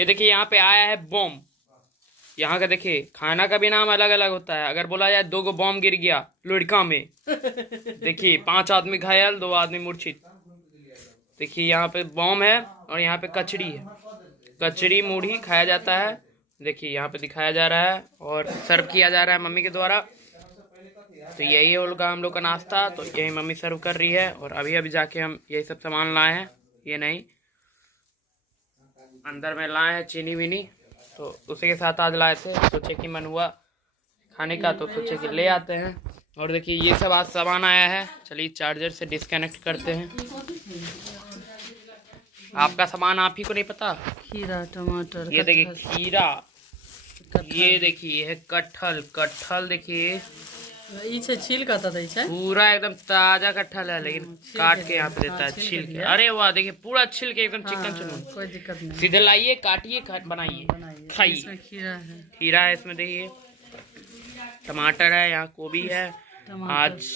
ये देखिए यहाँ पे आया है बॉम्ब। यहाँ का देखिए खाना का भी नाम अलग अलग होता है। अगर बोला जाए 2 बॉम्ब गिर गया लुढ़का में, देखिए 5 आदमी घायल, 2 आदमी मूर्छित। देखिए यहाँ पे बॉम्ब है और यहाँ पे कचड़ी है। कचड़ी मूढ़ी खाया जाता है। देखिए यहाँ पे दिखाया जा रहा है और सर्व किया जा रहा है मम्मी के द्वारा। तो यही होगा हम लोग का नाश्ता। तो यही मम्मी सर्व कर रही है और अभी अभी जाके हम यही सब सामान लाए हैं। ये नहीं, अंदर में लाए हैं चीनी विनी, तो उसी के साथ आज लाए थे। सोचे कि मन हुआ खाने का तो सोचे कि ले आते हैं। और देखिए ये सब आज सामान आया है। चलिए चार्जर से डिस्कनेक्ट करते हैं। आपका सामान आप ही को नहीं पता? खीरा, टमाटर, ये देखिए खीरा, ये देखिए है कटहल। कटहल देखिए छील का था पूरा एकदम ताजा कटहल है, लेकिन काट के यहाँ पे देता है छील के। अरे वाह देखिए पूरा छील के एकदम चिकन चुन। कोई दिक्कत नहीं, सीधे लाइए, काटिए, बनाइए, खाइए। खीरा है इसमें, देखिए टमाटर है, यहाँ गोभी है। आज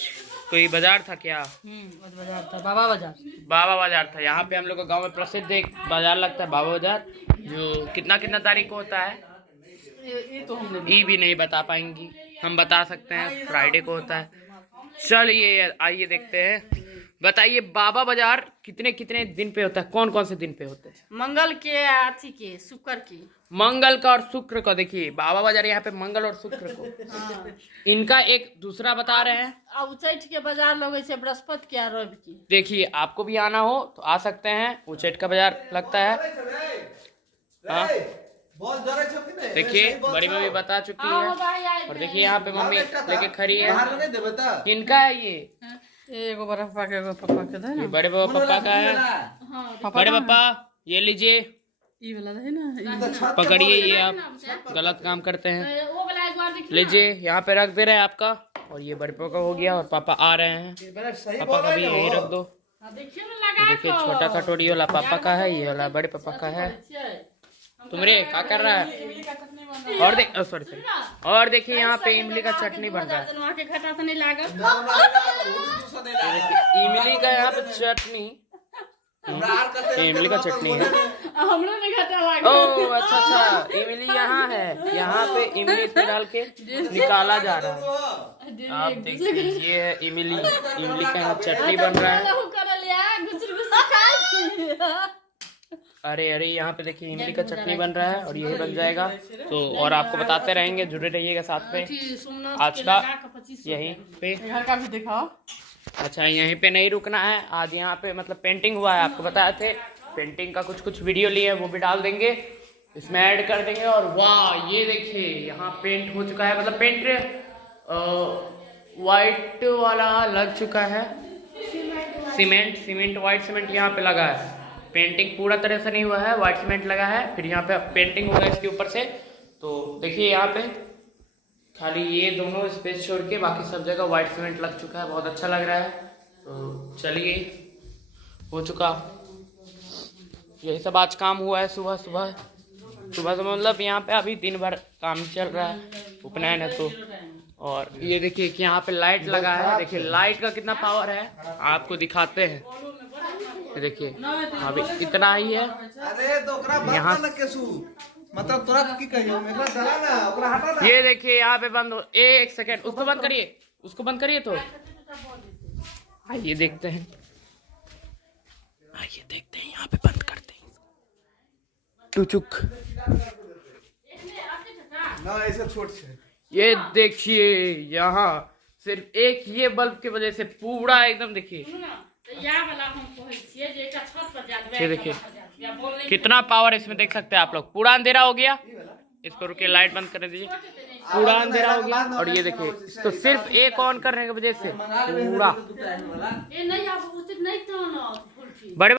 कोई बाजार था क्या? बाजार था, बाबा बाजार। बाबा बाजार था। यहाँ पे हम लोग का गाँव में प्रसिद्ध एक बाजार लगता है बाबा बाजार, जो कितना तारीख को होता है ये तो हम ये भी नहीं बता पाएंगी। हम बता सकते हैं फ्राइडे को होता है। चलिए आइए देखते हैं। बताइए बाबा बाजार कितने दिन पे होता है? कौन से दिन पे होते हैं? मंगल के, आथी के, शुक्र की। मंगल का और शुक्र को। देखिए बाबा बाजार यहाँ पे मंगल और शुक्र को। इनका एक दूसरा बता रहे हैं, उचैठ के बाजार लगे से बृहस्पति के, रवि की। देखिए आपको भी आना हो तो आ सकते हैं। उचैठ का बाजार लगता है। हाँ देखिए बड़ी मम्मी बता चुकी है। और देखिए यहाँ पे मम्मी लेके खड़ी है। किनका है ये? एगो बड़ा पापा के, एगो पापा के ये बड़े पापा का है। बड़े पापा ये लीजिए, पकड़िए। ये आप गलत काम करते हैं। लीजिए यहाँ पे रख दे रहे हैं आपका। और ये बड़े पापा का हो गया और पापा आ रहे हैं। पापा का भी यही रख दो। देखिए छोटा कटोरी वाला पापा का है, ये वाला बड़े पापा का है। तुमरे क्या कर रहा है? और देखिए यहाँ पे इमली का चटनी बन रहा है। इमली का यहाँ पे चटनी, इमली का चटनी है। ओह अच्छा, इमली यहाँ है। यहाँ पे इमली इसमें डाल के निकाला जा रहा है। आप देखिए ये है इमली का यहाँ चटनी बन रहा है। अरे यहाँ पे देखिए इमली का चटनी बन रहा है और यही बन जाएगा। तो और आपको बताते रहेंगे, जुड़े रहिएगा साथ में। आज का यहीं पे घर का भी दिखाओ। अच्छा यहीं पे नहीं रुकना है आज। यहाँ पे मतलब पेंटिंग हुआ है, आपको बताए थे। पेंटिंग का कुछ वीडियो लिए हैं, वो भी डाल देंगे, इसमें ऐड कर देंगे। और वाह ये देखिए यहाँ पेंट हो चुका है। मतलब पेंट वाइट वाला लग चुका है। सीमेंट वाइट सीमेंट यहाँ पे लगा है। पेंटिंग पूरा तरह से नहीं हुआ है, व्हाइट सीमेंट लगा है। फिर यहाँ पे पेंटिंग होगा इसके ऊपर से। तो देखिए यहाँ पे खाली ये दोनों स्पेस छोड़ के बाकी सब जगह व्हाइट सीमेंट लग चुका है। बहुत अच्छा लग रहा है। तो चलिए हो चुका, यही सब आज काम हुआ है। सुबह से मतलब यहाँ पे अभी दिन भर काम चल रहा है, उपनयन है तो। और ये देखिए कि यहाँ पे लाइट लगा है। देखिए लाइट का कितना पावर है, आपको दिखाते हैं। देखिए अभी इतना ही है यहाँ। मतलब तुरंत की कहियो मेरा चला ना, ओकरा हटा ना। ये देखिए यहाँ पे बंद हो, 1 सेकंड, उसको बंद करिए। तो आइए देखते हैं, यहाँ पे बंद करते हैं। टुचुक ना ऐसे छोट से। ये देखिए यहाँ सिर्फ एक ये बल्ब की वजह से पूरा एकदम देखिए। ये देखिए कितना पावर इसमें, देख सकते हैं आप लोग। पूरा अंधेरा हो गया। इसको रुके, लाइट बंद कर दीजिए। पूरा अंधेरा हो गया। और ये देखिए तो सिर्फ एक ऑन करने की वजह से पूरा बड़े